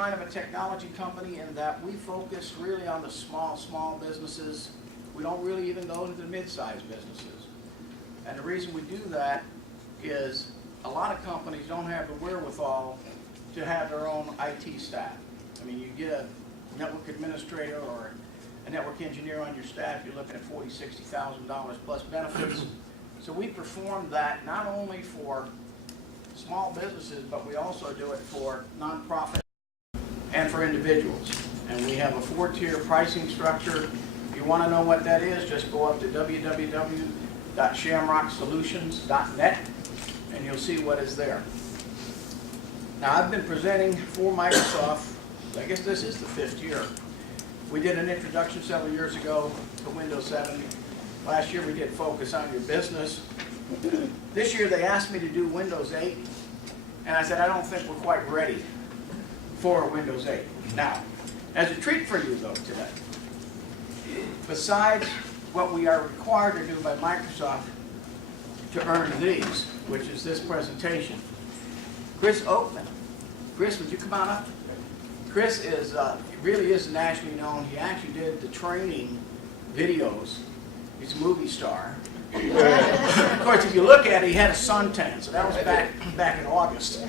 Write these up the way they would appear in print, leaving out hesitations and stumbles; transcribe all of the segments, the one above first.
kind of a technology company in that we focus really on the small businesses. We don't really even go into the mid-sized businesses. And the reason we do that is a lot of companies don't have the wherewithal to have their own IT staff. I mean, you get a network administrator or a network engineer on your staff, you're looking at $40,000, $60,000 plus benefits. So we perform that not only for small businesses, but we also do it for nonprofits and for individuals. And we have a 4-tier pricing structure. If you want to know what that is, just go up to www.shamrocksolutions.net and you'll see what is there. Now, I've been presenting for Microsoft, I guess this is the 5th year. We did an introduction several years ago to Windows 7. Last year we did Focus on Your Business. This year they asked me to do Windows 8, and I said I don't think we're quite ready for Windows 8. Now, as a treat for you though today, besides what we are required to do by Microsoft to earn these, which is this presentation, Chris Oakman. Chris, would you come on up? Chris is really is nationally known. He actually did the training videos. He's a movie star. Of course, if you look at it, he had a suntan, so that was back in August.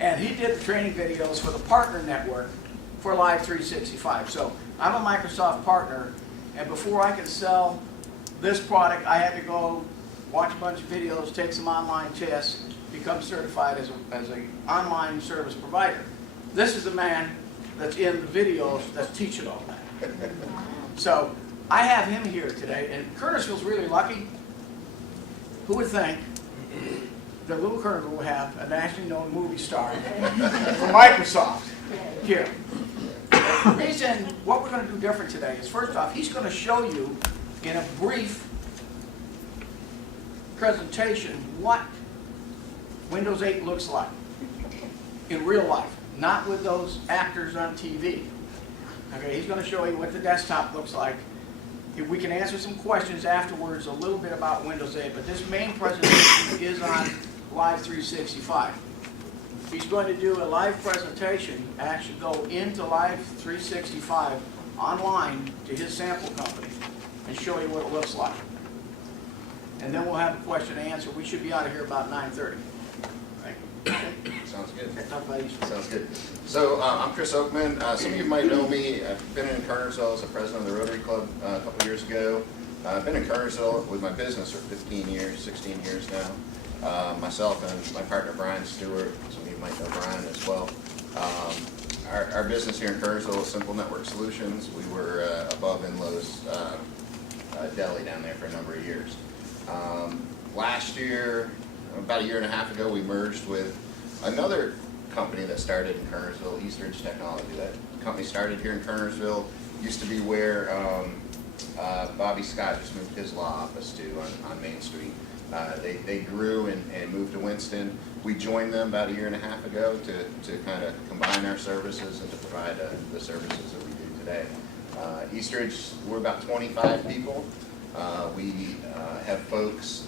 And he did the training videos for the partner network for Live 365. So I'm a Microsoft partner, and before I could sell this product, I had to go watch a bunch of videos, take some online tests, become certified as an online service provider. This is the man that's in the videos that's teaching all that. So I have him here today, and Kernersville's really lucky. Who would think that little Kernersville would have a nationally known movie star from Microsoft here? The reason, what we're going to do different today is, first off, he's going to show you in a brief presentation what Windows 8 looks like in real life, not with those actors on TV. Okay, he's going to show you what the desktop looks like. If we can answer some questions afterwards, a little bit about Windows 8, but this main presentation is on Live 365. He's going to do a live presentation, actually go into Live 365 online to his sample company and show you what it looks like. And then we'll have a question and answer. We should be out of here about 9:30. Right? Sounds good. Talk about each. Sounds good. So I'm Chris Oakman. Some of you might know me. I've been in Kernersville as a president of the Rotary Club a couple years ago. I've been in Kernersville with my business for 15 years, 16 years now. Myself and my partner Brian Stewart. Some of you might know Brian as well. Our business here in Kernersville is Simple Network Solutions. We were above Inlow's deli down there for a number of years. Last year, about a year and a half ago, we merged with another company that started in Kernersville, Eastridge Technology. That company started here in Kernersville. Used to be where Bobby Scott just moved his law office to on Main Street. They grew and moved to Winston. We joined them about a year and a half ago to kind of combine our services and to provide the services that we do today. Eastridge, we're about 25 people. We have folks,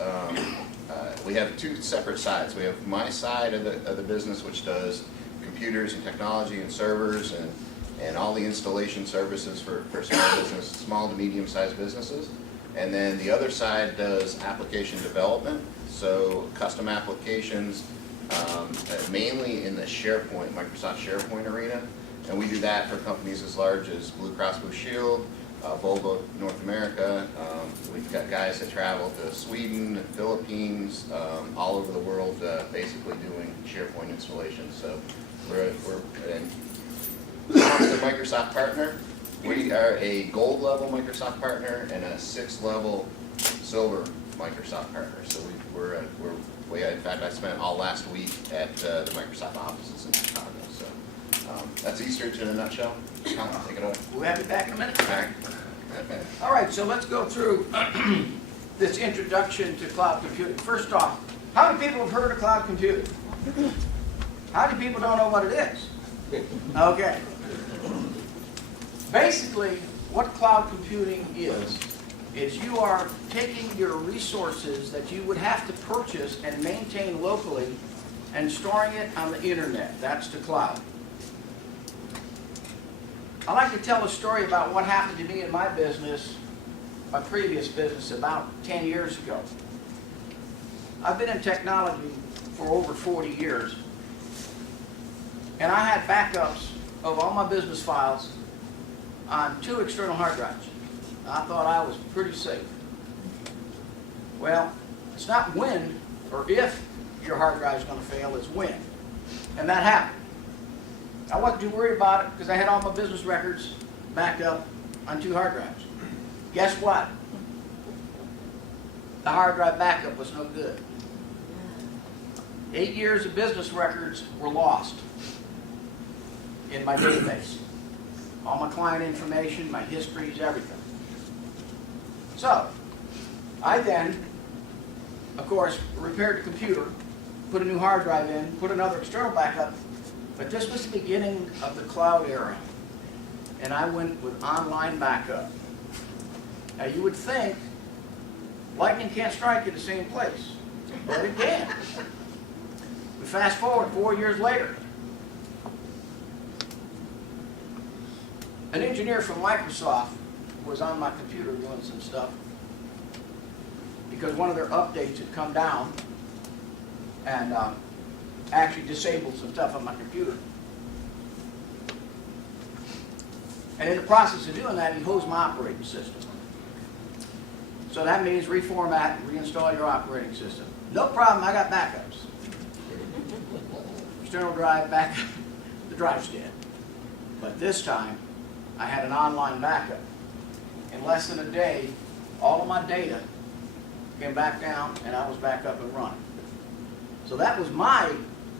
we have two separate sides. We have my side of the business, which does computers and technology and servers and all the installation services for small to medium-sized businesses. And then the other side does application development, so custom applications, mainly in the SharePoint, Microsoft SharePoint arena. And we do that for companies as large as Blue Cross Blue Shield, Volvo North America. We've got guys that travel to Sweden, Philippines, all over the world, basically doing SharePoint installations. So we're a Microsoft partner. We are a gold level Microsoft partner and a 6th level silver Microsoft partner. So in fact, I spent all last week at the Microsoft offices in Chicago. So that's Eastridge in a nutshell. Tom, take it away. We'll have you back in a minute. All right. All right, so let's go through this introduction to cloud computing. First off, how many people have heard of cloud computing? How many people don't know what it is? Okay. Basically, what cloud computing is you are taking your resources that you would have to purchase and maintain locally and storing it on the internet. That's the cloud. I like to tell a story about what happened to me in my business, my previous business, about 10 years ago. I've been in technology for over 40 years, and I had backups of all my business files on 2 external hard drives. I thought I was pretty safe. Well, it's not when or if your hard drive is going to fail, it's when. And that happened. I wasn't too worried about it because I had all my business records backed up on 2 hard drives. Guess what? The hard drive backup was no good. 8 years of business records were lost in my database. All my client information, my histories, everything. So, I then, of course, repaired the computer, put a new hard drive in, put another external backup, but this was the beginning of the cloud era, and I went with online backup. Now you would think lightning can't strike in the same place, but it can. We fast forward 4 years later. An engineer from Microsoft was on my computer doing some stuff because one of their updates had come down and actually disabled some stuff on my computer. And in the process of doing that, he hosed my operating system. So that means reformat and reinstall your operating system. No problem, I got backups. External drive backup, the drive's dead. But this time, I had an online backup. In less than a day, all of my data came back down and I was back up and running. So that was my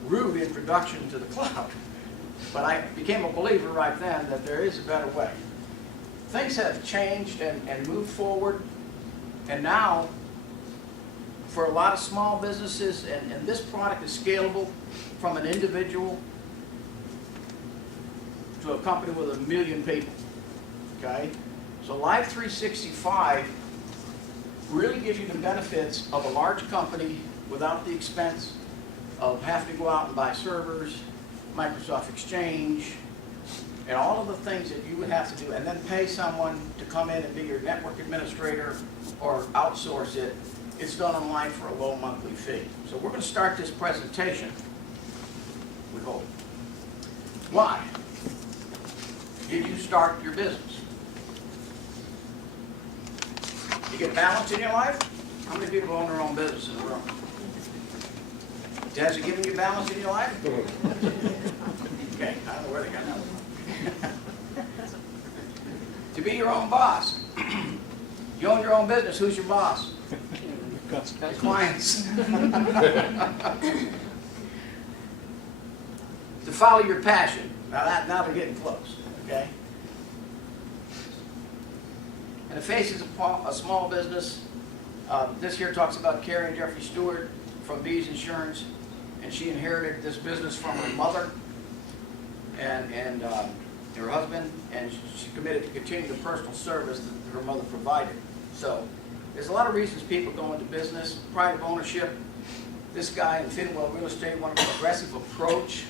rude introduction to the cloud. But I became a believer right then that there is a better way. Things have changed and moved forward. And now, for a lot of small businesses, and this product is scalable from an individual to a company with 1 million people. Okay? So Live 365 really gives you the benefits of a large company without the expense of having to go out and buy servers, Microsoft Exchange, and all of the things that you would have to do, and then pay someone to come in and be your network administrator or outsource it. It's done online for a low monthly fee. So we're going to start this presentation, we hope. Why did you start your business? You get balance in your life? How many people own their own business in the room? Has it given you balance in your life? Okay, I don't know where they got that one. To be your own boss. You own your own business, who's your boss? The clients. To follow your passion. Now they're getting close, okay? In the faces of a small business, this here talks about Carrie and Jeffrey Stewart from Bees Insurance, and she inherited this business from her mother and her husband, and she committed to continue the personal service that her mother provided. So there's a lot of reasons people go into business. Pride of ownership. This guy in Finwell Real Estate wanted an aggressive approach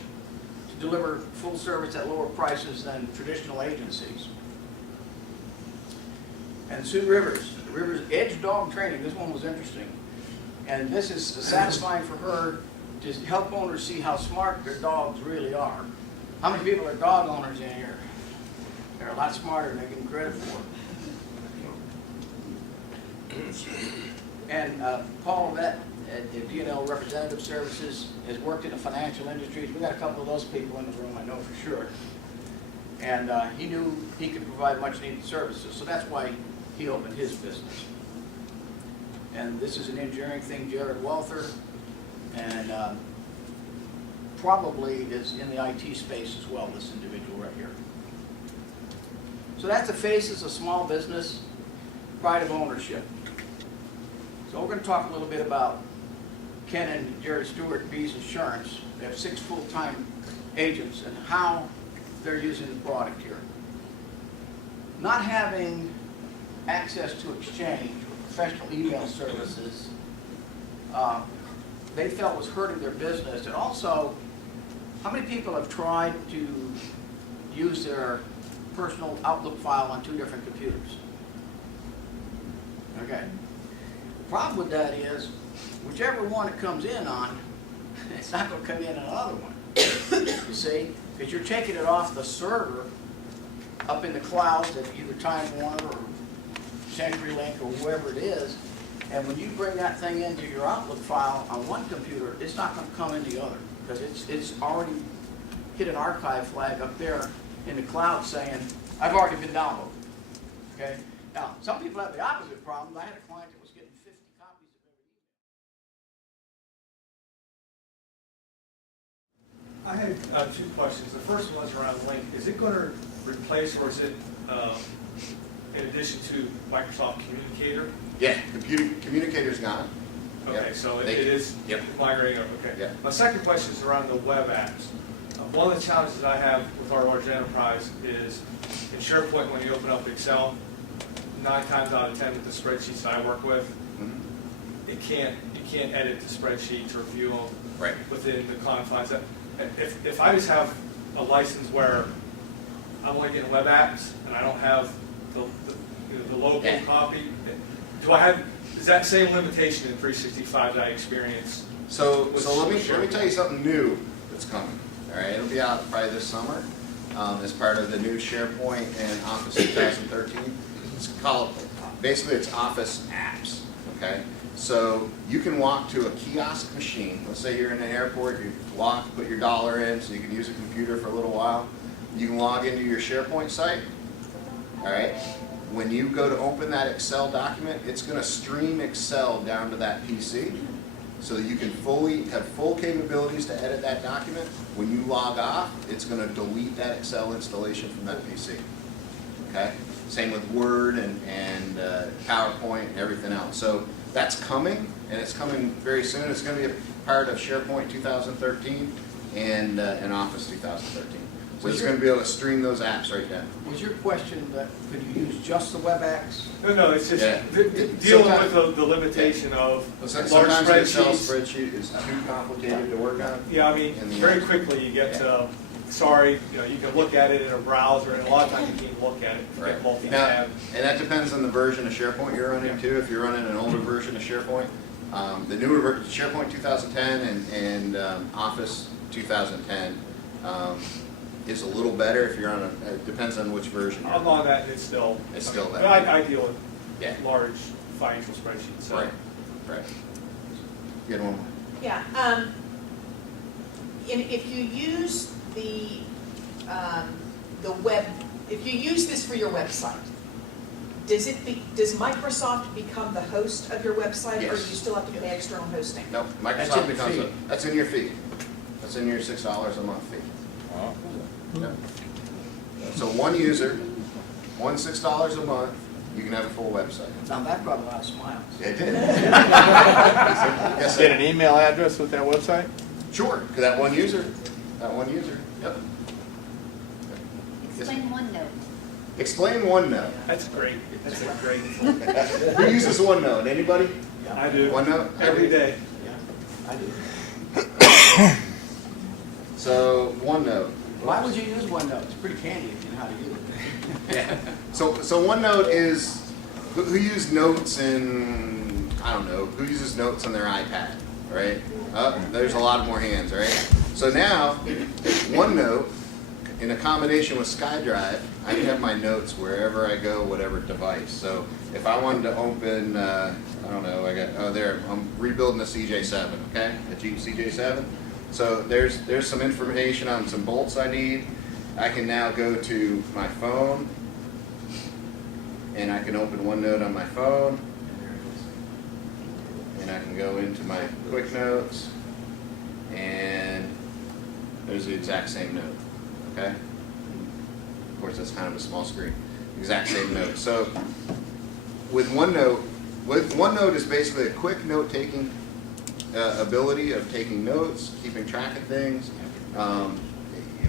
to deliver full service at lower prices than traditional agencies. And Sue Rivers Edge Dog Training. This one was interesting. And this is satisfying for her to help owners see how smart their dogs really are. How many people are dog owners in here? They're a lot smarter than they give them credit for. And Paul Vett at D&L Representative Services has worked in the financial industries. We've got a couple of those people in the room, I know for sure. And he knew he could provide much needed services, so that's why he opened his business. And this is an engineering thing, Jared Walther, and probably is in the IT space as well, this individual right here. So that's the faces of small business, pride of ownership. So we're going to talk a little bit about Ken and Jared Stewart at Bees Insurance. They have 6 full-time agents and how they're using the product here. Not having access to Exchange or professional email services, they felt was hurting their business. And also, how many people have tried to use their personal Outlook file on 2 different computers. Okay. The problem with that is, whichever one it comes in on, it's not going to come in on another one. You see? Because you're taking it off the server up in the cloud at either Time Warner or CenturyLink or whoever it is, and when you bring that thing into your Outlook file on one computer, it's not going to come in the other, because it's already hit an archive flag up there in the cloud saying, I've already been downloaded. Okay? Now, some people have the opposite problem. I had a client that was getting 50 copies of every email. I had 2 questions. The first one's around Link. Is it going to replace, or is it in addition to Microsoft Communicator? Yeah, Communicator's gone. Okay, Yep. so it is migrating over. Okay. Yep. My second question is around the web apps. One of the challenges I have with our large enterprise is in SharePoint, when you open up Excel, 9 times out of 10 with the spreadsheets that I work with, you can't edit the spreadsheets or view them within the confines. If I just have a license where I'm only getting web apps and I don't have the local copy, is that same limitation in 365 that I experience? So let me tell you something new that's coming. All right, it'll be out probably this summer as part of the new SharePoint and Office 2013. It's called, basically it's Office apps. Okay, so you can walk to a kiosk machine. Let's say you're in an airport, you walk, put your dollar in, so you can use a computer for a little while. You can log into your SharePoint site. All right. When you go to open that Excel document, it's going to stream Excel down to that PC so that you can have full capabilities to edit that document. When you log off, it's going to delete that Excel installation from that PC. Okay? Same with Word and PowerPoint and everything else. So that's coming, and it's coming very soon. It's going to be a part of SharePoint 2013 and Office 2013. So it's going to be able to stream those apps right down. Was your question that could you use just the web apps? No, it's just dealing with the limitation of large sometimes an Excel spreadsheets. spreadsheet is too complicated to work on. Yeah, I mean, very quickly you get to, sorry, you can look at it in a browser, and a lot of times you can't look at it. You get multi-tab. And that depends on the version of SharePoint you're running too. If you're running an older version of SharePoint, the newer version, SharePoint 2010 and Office 2010, is a little better if you're on it depends on which version you're I'm on that, and it's still that. But I deal with large financial spreadsheets. So. Right. Get one more. Yeah. If you use the web, if you use this for your website, does Microsoft become the host of your website, or do you still have to pay external hosting? No, Microsoft becomes that's in your fee. That's in your $6 a month fee. Wow. Yep. So one user, $6 a month, you can have a full website. Now that brought a lot of smiles. Yeah, it did. Yes, Get an email address with that website? Sure, because that one user. Yep. Explain OneNote. Explain OneNote. That's great. That's great. Who uses OneNote? Anybody? I do. OneNote? Every day. Yeah, I do. So OneNote. Why would you use OneNote? It's pretty handy if you know how to use it. Yeah. So OneNote is who uses notes in, I don't know, who uses notes on their iPad, right? There's a lot more hands, right? So now OneNote, in a combination with SkyDrive, I can have my notes wherever I go, whatever device. So if I wanted to open, I don't know, I'm rebuilding the CJ7, okay? A Jeep CJ7. So there's some information on some bolts I need. I can now go to my phone, and I can open OneNote on my phone, and I can go into my quick notes, and there's the exact same note, okay? Of course, that's kind of a small screen. Exact same note. So with OneNote is basically a quick note-taking ability of taking notes, keeping track of things.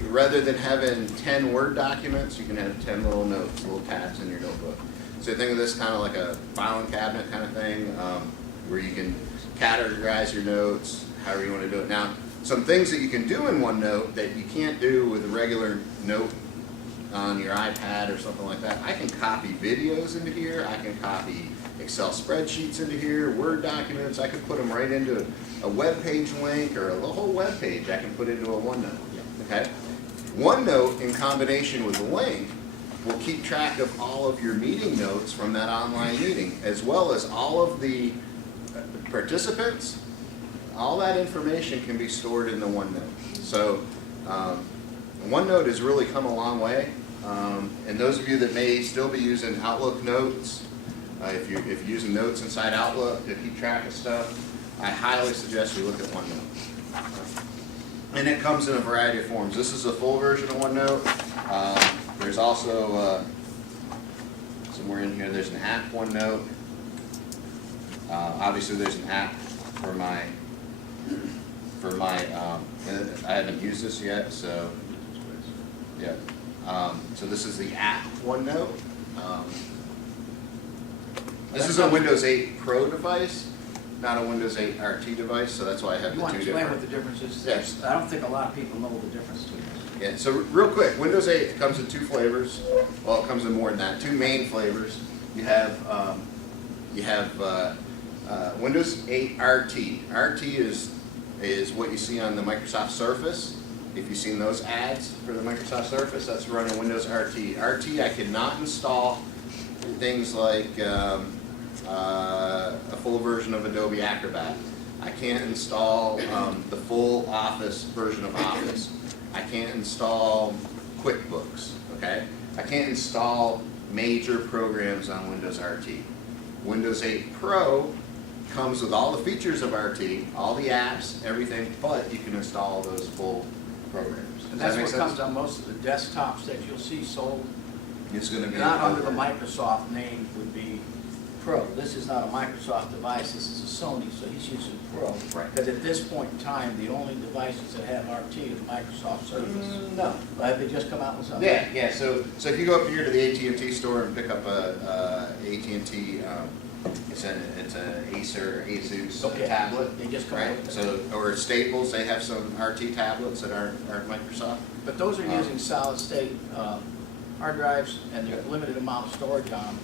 Rather than having 10 Word documents, you can have 10 little notes, little tabs in your notebook. So think of this kind of like a filing cabinet kind of thing, where you can categorize your notes, however you want to do it. Now, some things that you can do in OneNote that you can't do with a regular note on your iPad or something like that, I can copy videos into here, I can copy Excel spreadsheets into here, Word documents, I can put them right into a web page link or a whole web page I can put into a OneNote, okay? OneNote in combination with the link will keep track of all of your meeting notes from that online meeting, as well as all of the participants. All that information can be stored in the OneNote. So OneNote has really come a long way. And those of you that may still be using Outlook Notes, if you're using Notes inside Outlook to keep track of stuff, I highly suggest you look at OneNote. And it comes in a variety of forms. This is a full version of OneNote. There's also, somewhere in here, there's an app OneNote. Obviously there's an app for my, I haven't used this yet, so, yeah. So this is the app OneNote. This is a Windows 8 Pro device, not a Windows 8 RT device, so that's why I have You the want two to explain different. what the difference is? Yes. I don't think a lot of people know the difference between those. Yeah, so real quick, Windows 8 comes in two flavors. Well, it comes in more than that. Two main flavors. You have Windows 8 RT. RT is what you see on the Microsoft Surface. If you've seen those ads for the Microsoft Surface, that's running Windows RT. RT, I cannot install things like a full version of Adobe Acrobat. I can't install the full Office version of Office. I can't install QuickBooks, okay? I can't install major programs on Windows RT. Windows 8 Pro comes with all the features of RT, all the apps, everything, but you can install those full programs. And Does that's that make what sense? comes on most of the desktops that you'll see sold. It's going to be Not under the Microsoft name would be Pro. This is not a Microsoft device, this is a Sony, so he's using Pro. Right. Because at this point in time, the only devices that have RT is Microsoft Surface. No. Have they just come out with something? Yeah. So if you go up here to the AT&T store and pick up a AT&T, it's an Asus Okay. tablet, They just come right? out with it. So or Staples, they have some RT tablets that aren't Microsoft. But those are using solid state hard drives and there's a limited amount of storage on them.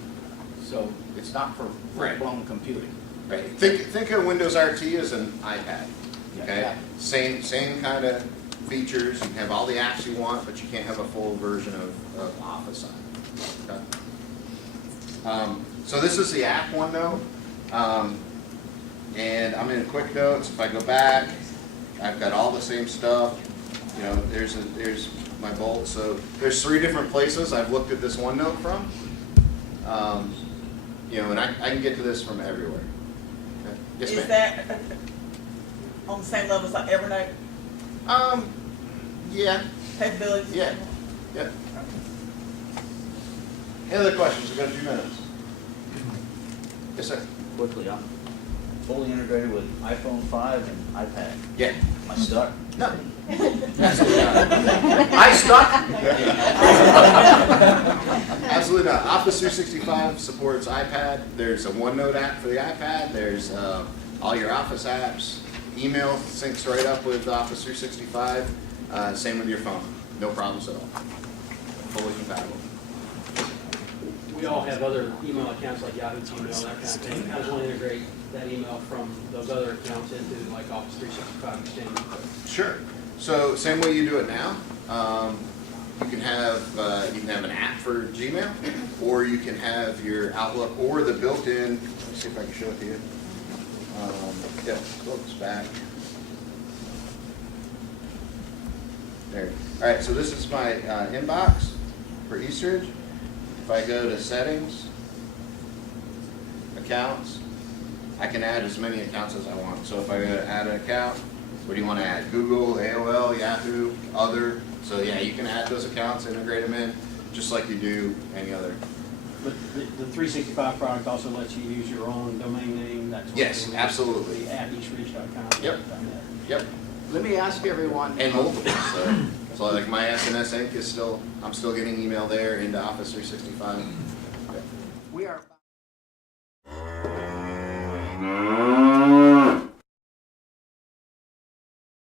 So it's not for Right. full-blown computing. Right. Think of Windows RT as an iPad. Okay. Yeah. Same kind of features. You can have all the apps you want, but you can't have a full version of Office on it. Okay. So this is the app OneNote, and I'm in Quick Notes. If I go back, I've got all the same stuff. You know, there's my bolts. So there's 3 different places I've looked at this OneNote from. You know, and I can get to this from everywhere. Okay. Yes, Is ma'am. that on the same level as like Evernote Yeah. capabilities? Yeah. Yeah. Any other questions? We've got a few minutes. Yes, sir. Quickly, I'm fully integrated with iPhone 5 and iPad. Yeah. Am I stuck? No. I stuck? Absolutely not. Office 365 supports iPad. There's a OneNote app for the iPad. There's all your Office apps. Email syncs right up with Office 365. Same with your phone. No problems at all. Fully compatible. We all have other email accounts like Yahoo, Gmail, that kind of thing. How does one integrate that email from those other accounts into like Office 365 Exchange? Sure. So same way you do it now. You can have an app for Gmail, or you can have your Outlook or the built-in. Let me see if I can show it to you. Yeah, looks back. There. All right. So this is my inbox for Eastridge. If I go to Settings, Accounts, I can add as many accounts as I want. So if I go to Add an account, what do you want to add? Google, AOL, Yahoo, other. So yeah, you can add those accounts, integrate them in, just like you do any other. But the 365 product also lets you use your own domain name. That's what Yes, they- absolutely. At eastridge.com. Yep. Yep. Let me ask everyone. And multiple. So like my SNS Inc. is still, I'm still getting email there into Office 365.